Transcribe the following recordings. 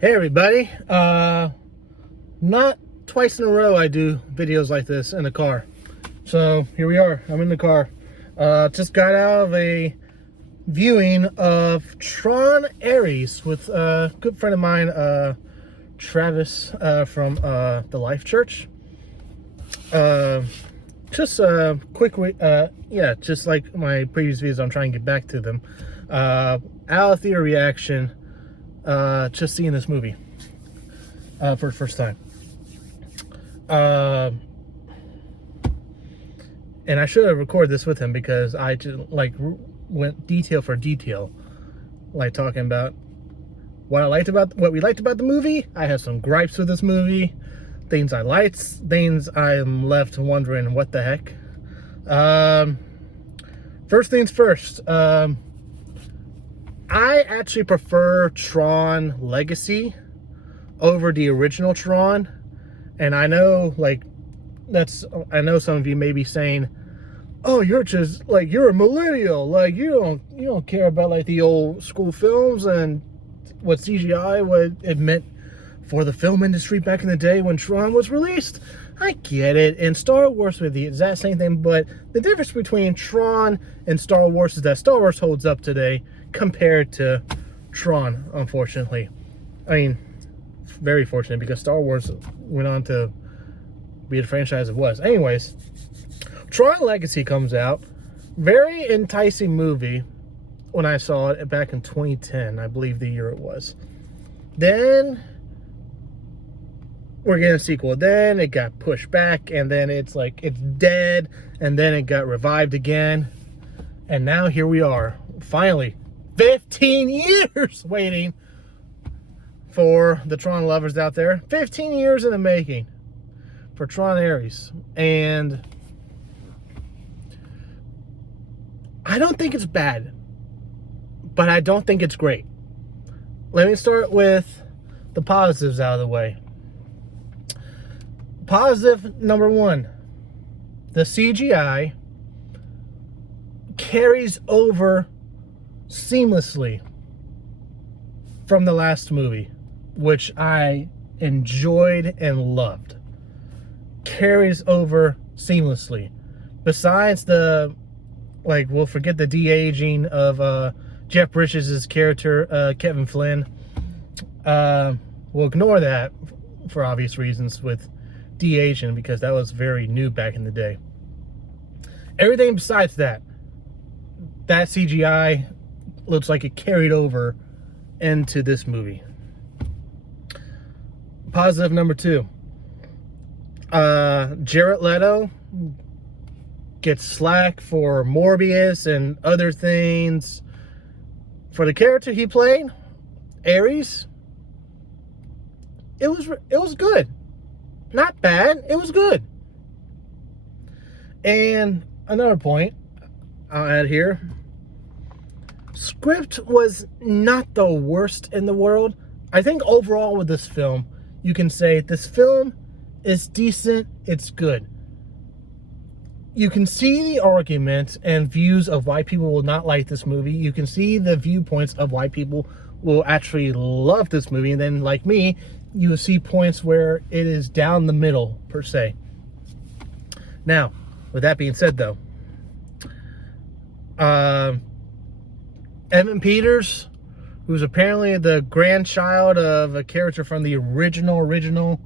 Hey everybody, not twice in a row I do videos like this in the car. So here we are, I'm in the car. Just got out of a viewing of Tron Ares with a good friend of mine, Travis from the Life Church. Just a quick, just like my previous videos, I'm trying to get back to them. Out of theater reaction. Just seeing this movie for the first time. And I should have recorded this with him because I just went detail for detail, like talking about what we liked about the movie. I have some gripes with this movie, things I liked, things I'm left wondering what the heck. First things first. I actually prefer Tron Legacy over the original Tron, and I know some of you may be saying, "Oh, you're a millennial, you don't care about like the old school films and what CGI, what it meant for the film industry back in the day when Tron was released." I get it, and Star Wars with the exact same thing, but the difference between Tron and Star Wars is that Star Wars holds up today compared to Tron, unfortunately. I mean, very fortunate, because Star Wars went on to be the franchise it was. Anyways, Tron Legacy comes out. Very enticing movie when I saw it back in 2010, I believe the year it was. Then we're getting a sequel. Then it got pushed back, and then it's dead, and then it got revived again. And now here we are, finally. 15 years waiting for the Tron lovers out there. 15 years in the making for Tron Ares. And I don't think it's bad, but I don't think it's great. Let me start with the positives out of the way. Positive number one, the CGI carries over seamlessly from the last movie, which I enjoyed and loved. Carries over seamlessly. Besides we'll forget the de-aging of Jeff Bridges' character, Kevin Flynn. We'll ignore that for obvious reasons with de-aging, because that was very new back in the day. Everything besides that CGI looks like it carried over into this movie. Positive number two. Jared Leto gets slack for Morbius and other things. For the character he played, Ares, it was good. Not bad, it was good. And another point I'll add here. Script was not the worst in the world. I think overall with this film, you can say this film is decent, it's good. You can see the arguments and views of why people will not like this movie. You can see the viewpoints of why people will actually love this movie. And then, like me, you will see points where it is down the middle, per se. Now, with that being said, though, Evan Peters, who's apparently the grandchild of a character from the original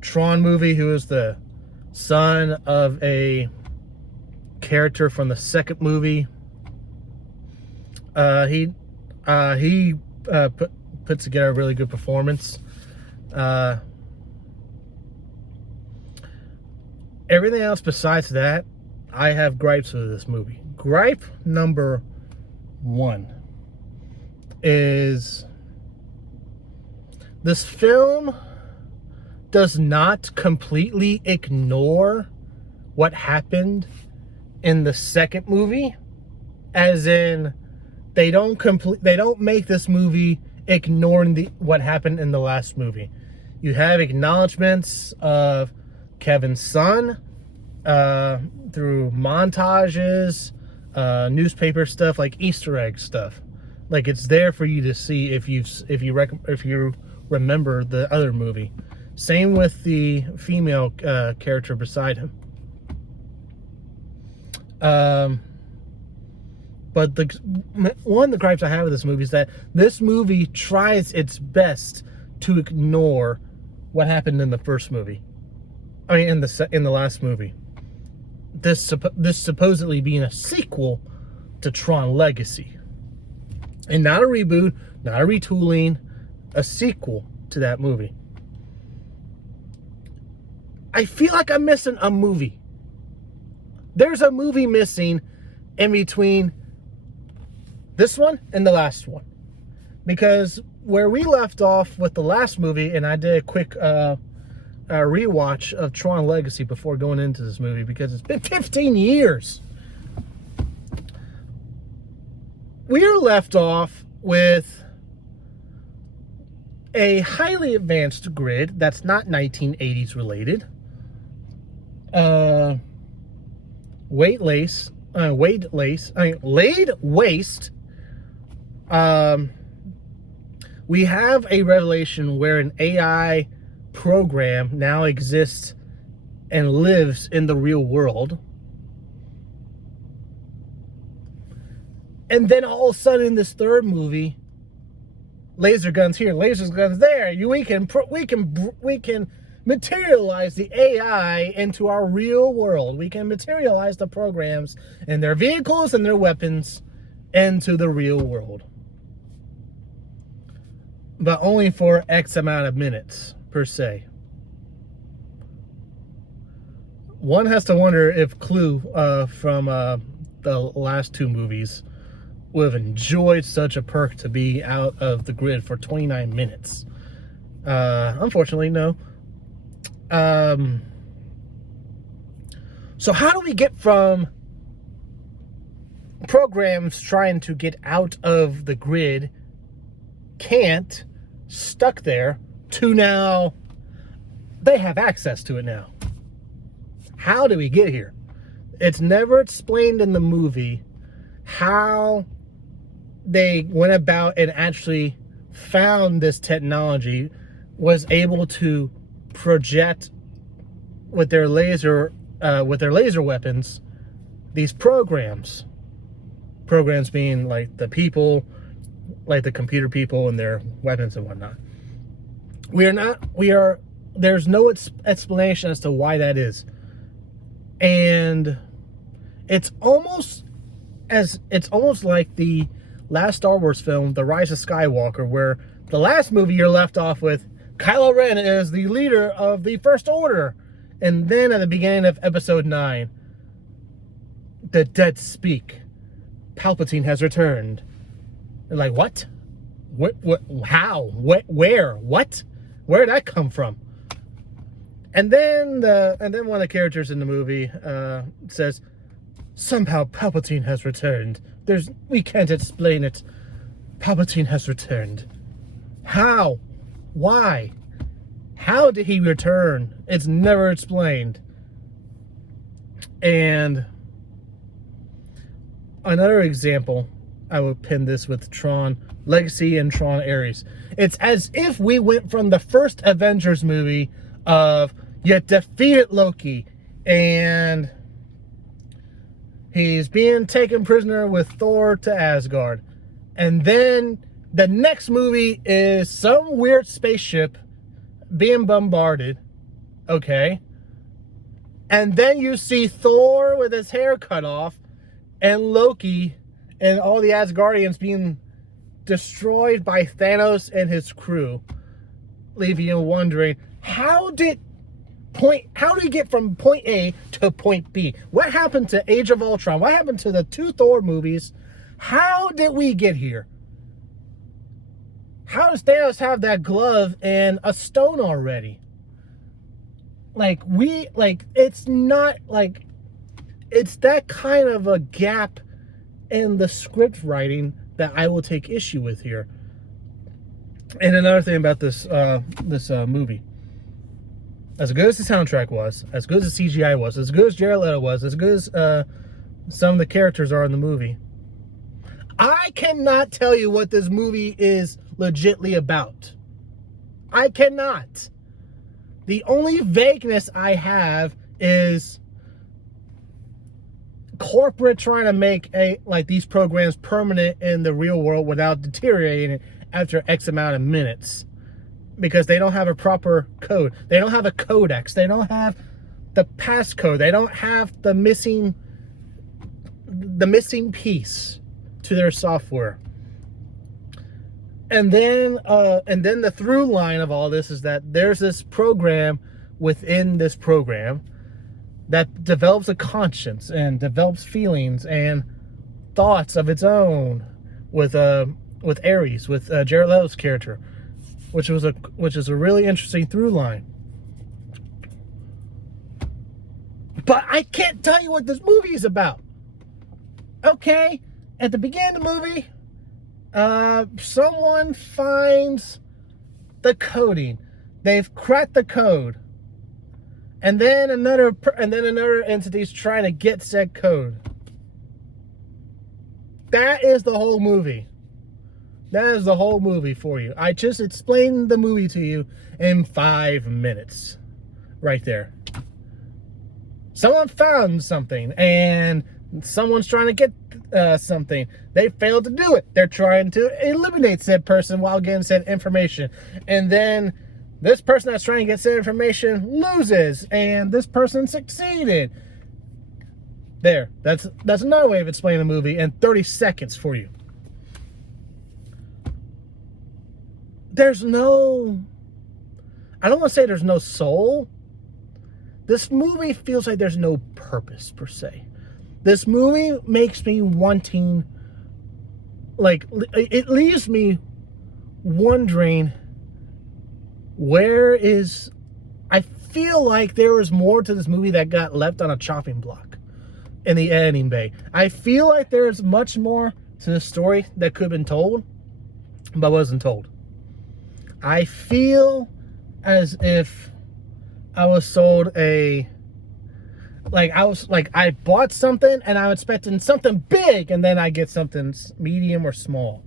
Tron movie, who is the son of a character from the second movie. He put together a really good performance. Everything else besides that, I have gripes with this movie. Gripe number one is this film does not completely ignore what happened in the second movie, as in they don't make this movie ignoring what happened in the last movie. You have acknowledgments of Kevin's son through montages, newspaper stuff, like Easter egg stuff. Like, it's there for you to see if you remember the other movie. Same with the female character beside him. But one of the gripes I have with this movie is that this movie tries its best to ignore what happened in the first movie. I mean, in the last movie. This supposedly being a sequel to Tron Legacy. And not a reboot, not a retooling, a sequel to that movie. I feel like I'm missing a movie. There's a movie missing in between this one and the last one. Because where we left off with the last movie, and I did a quick rewatch of Tron Legacy before going into this movie, because it's been 15 years. We are left off with a highly advanced grid that's not 1980s related. Laid waste. We have a revelation where an AI program now exists and lives in the real world. And then all of a sudden in this third movie, laser guns here, laser guns there. We can materialize the AI into our real world. We can materialize the programs and their vehicles and their weapons into the real world. But only for X amount of minutes, per se. One has to wonder if Clue from the last two movies would have enjoyed such a perk to be out of the grid for 29 minutes. Unfortunately, no. So how do we get from programs trying to get out of the grid, can't, stuck there, to now they have access to it now? How do we get here? It's never explained in the movie how they went about and actually found this technology, was able to project with their laser weapons these programs being like the people, like the computer people and their weapons and whatnot. There's no explanation as to why that is. And it's almost like the last Star Wars film, The Rise of Skywalker, where the last movie you're left off with Kylo Ren is the leader of the First Order. And then at the beginning of episode 9, the dead speak. Palpatine has returned. They're like, what? What? How? Where? What? Where did that come from? And then one of the characters in the movie says, somehow Palpatine has returned. We can't explain it. Palpatine has returned. How? Why? How did he return? It's never explained. And another example, I would pin this with Tron Legacy and Tron Ares. It's as if we went from the first Avengers movie of, you defeated Loki and he's being taken prisoner with Thor to Asgard. And then the next movie is some weird spaceship being bombarded. Okay. And then you see Thor with his hair cut off and Loki and all the Asgardians being destroyed by Thanos and his crew, leaving you wondering, how did we get from point A to point B? What happened to Age of Ultron? What happened to the two Thor movies? How did we get here? How does Thanos have that glove and a stone already? It's not like, it's that kind of a gap in the script writing that I will take issue with here. And another thing about this movie, as good as the soundtrack was, as good as the CGI was, as good as Jared Leto was, as good as some of the characters are in the movie, I cannot tell you what this movie is legitly about. I cannot. The only vagueness I have is corporate trying to make these programs permanent in the real world without deteriorating after X amount of minutes, because they don't have a proper code. They don't have a codex. They don't have the passcode. They don't have the missing piece to their software. And then the through line of all this is that there's this program within this program that develops a conscience and develops feelings and thoughts of its own with Ares, with Jared Leto's character, which is a really interesting through line. But I can't tell you what this movie is about. Okay, at the beginning of the movie, someone finds the coding. They've cracked the code. And then another entity's trying to get said code. That is the whole movie. That is the whole movie for you. I just explained the movie to you in 5 minutes. Right there. Someone found something, and someone's trying to get something. They failed to do it. They're trying to eliminate said person while getting said information. And then this person that's trying to get said information loses, and this person succeeded. There. That's another way of explaining the movie in 30 seconds for you. There's no... I don't want to say there's no soul. This movie feels like there's no purpose, per se. This movie makes me wanting... it leaves me wondering... I feel like there was more to this movie that got left on a chopping block in the editing bay. I feel like there's much more to the story that could have been told, but wasn't told. I feel as if I was sold I bought something and I was expecting something big, and then I get something medium or small.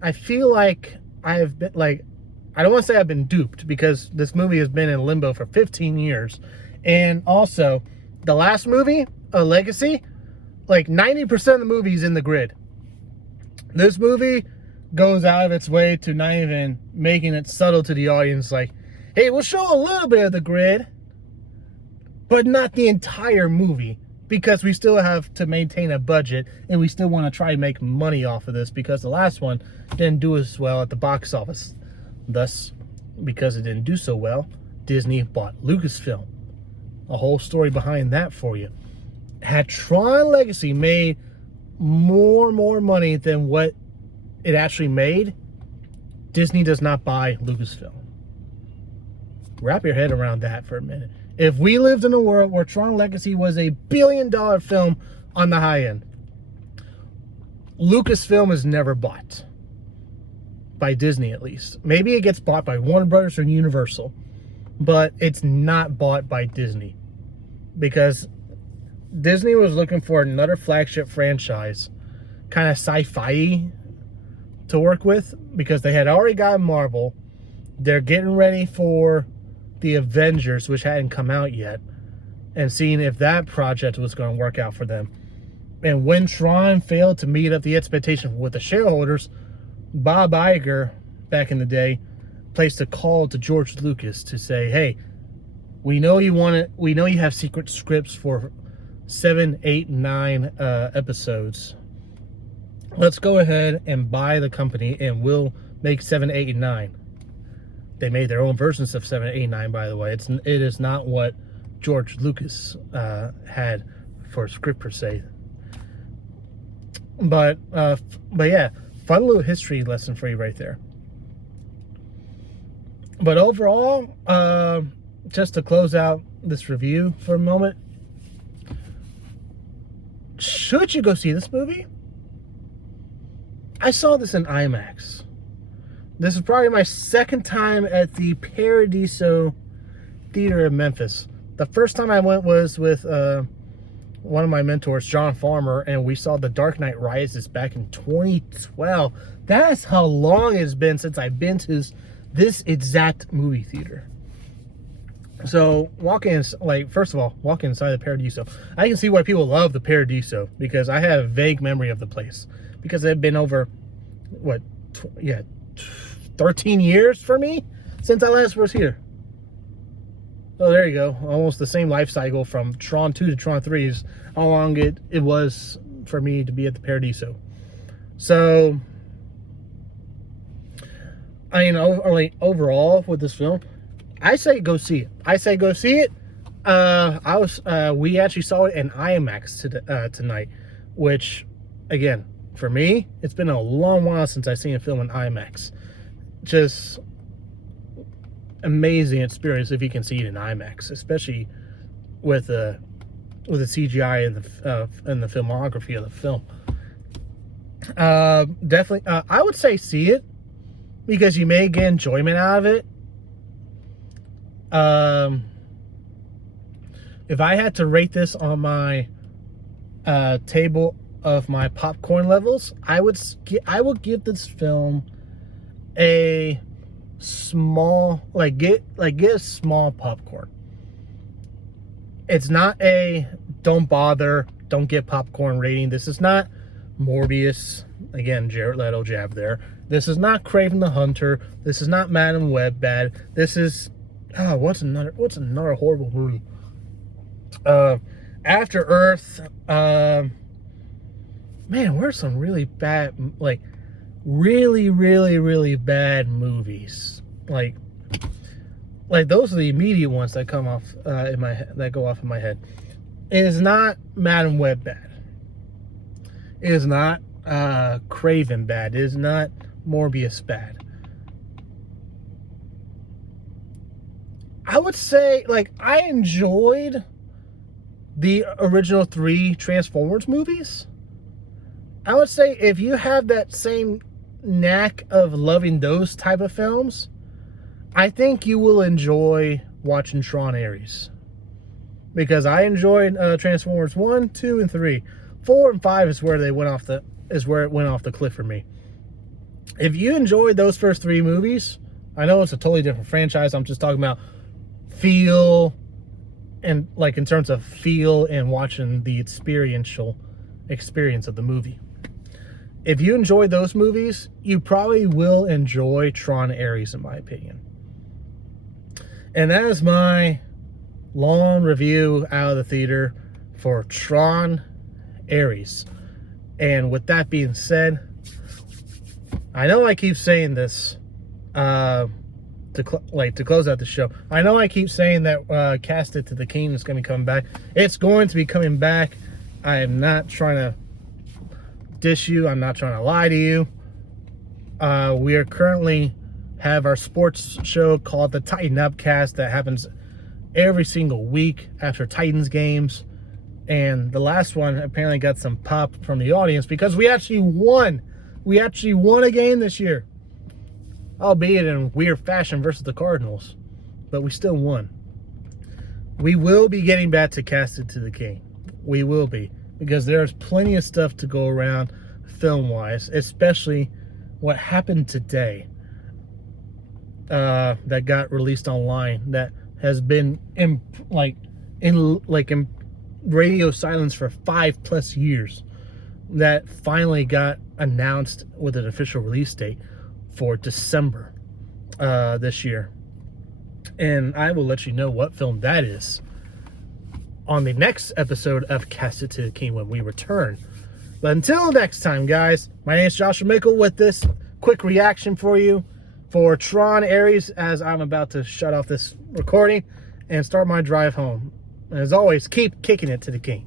I feel like I've been I don't want to say I've been duped, because this movie has been in limbo for 15 years. And also, the last movie, A Legacy, 90% of the movie is in the grid. This movie goes out of its way to not even making it subtle to the audience, hey, we'll show a little bit of the grid, but not the entire movie, because we still have to maintain a budget, and we still want to try to make money off of this, because the last one didn't do as well at the box office. Thus, because it didn't do so well, Disney bought Lucasfilm. A whole story behind that for you. Had Tron Legacy made more money than what it actually made, Disney does not buy Lucasfilm. Wrap your head around that for a minute. If we lived in a world where Tron Legacy was a billion-dollar film on the high end, Lucasfilm is never bought. By Disney, at least. Maybe it gets bought by Warner Brothers or Universal, but it's not bought by Disney, because Disney was looking for another flagship franchise, kind of sci-fi to work with, because they had already got Marvel. They're getting ready for the Avengers, which hadn't come out yet, and seeing if that project was going to work out for them. And when Tron failed to meet up the expectation with the shareholders, Bob Iger, back in the day, placed a call to George Lucas to say, hey, we know you have secret scripts for 7, 8, 9 episodes. Let's go ahead and buy the company, and we'll make 7, 8, and 9. They made their own versions of 7, 8, 9, by the way. It is not what George Lucas had for a script, per se. But yeah. Fun little history lesson for you right there. But overall, just to close out this review for a moment, should you go see this movie? I saw this in IMAX. This is probably my second time at the Paradiso Theater in Memphis. The first time I went was with one of my mentors, John Farmer, and we saw The Dark Knight Rises back in 2012. That's how long it's been since I've been to this exact movie theater. So first of all, walking inside the Paradiso, I can see why people love the Paradiso, because I have a vague memory of the place, because it's been over 13 years for me since I last was here. So there you go. Almost the same life cycle from Tron 2 to Tron 3 is how long it was for me to be at the Paradiso. So, I mean, overall with this film, I say go see it. We actually saw it in IMAX tonight, which, again, for me, it's been a long while since I've seen a film in IMAX. Just amazing experience if you can see it in IMAX, especially with the CGI and the filmography of the film. Definitely, I would say see it, because you may get enjoyment out of it. If I had to rate this on my table of my popcorn levels, I would give this film a small, get a small popcorn. It's not a don't bother, don't get popcorn rating. This is not Morbius. Again, Jared Leto jab there. This is not Kraven the Hunter. This is not Madam Web bad. This is what's another horrible movie? After Earth. Man, where's some really bad, really bad movies? Like those are the immediate ones that come off that go off in my head. It is not Madam Web bad. It is not Kraven bad. It is not Morbius bad. I would say, I enjoyed the original 3 Transformers movies. I would say if you have that same knack of loving those type of films, I think you will enjoy watching Tron Ares. Because I enjoyed Transformers 1, 2, and 3. 4 and 5 is where it went off the cliff for me. If you enjoyed those first 3 movies, I know it's a totally different franchise. I'm just talking about feel, and in terms of feel and watching the experiential experience of the movie. If you enjoyed those movies, you probably will enjoy Tron Ares, in my opinion. And that is my long review out of the theater for Tron Ares. And with that being said, I know I keep saying this to close out the show. I know I keep saying that Cast It to the King is going to come back. It's going to be coming back. I am not trying to dish you. I'm not trying to lie to you. We are currently have our sports show called the Tighten Up Cast that happens every single week after Titans games. And the last one apparently got some pop from the audience because we actually won. We actually won a game this year. Albeit in weird fashion versus the Cardinals. But we still won. We will be getting back to Cast It to the King. We will be. Because there's plenty of stuff to go around film-wise. Especially what happened today. That got released online. That has been in radio silence for 5+ years. That finally got announced with an official release date for December this year. And I will let you know what film that is on the next episode of Cast It to the King when we return. But until next time, guys, my name is Joshua Mickle with this quick reaction for you for Tron Ares as I'm about to shut off this recording and start my drive home. And as always, keep kicking it to the King.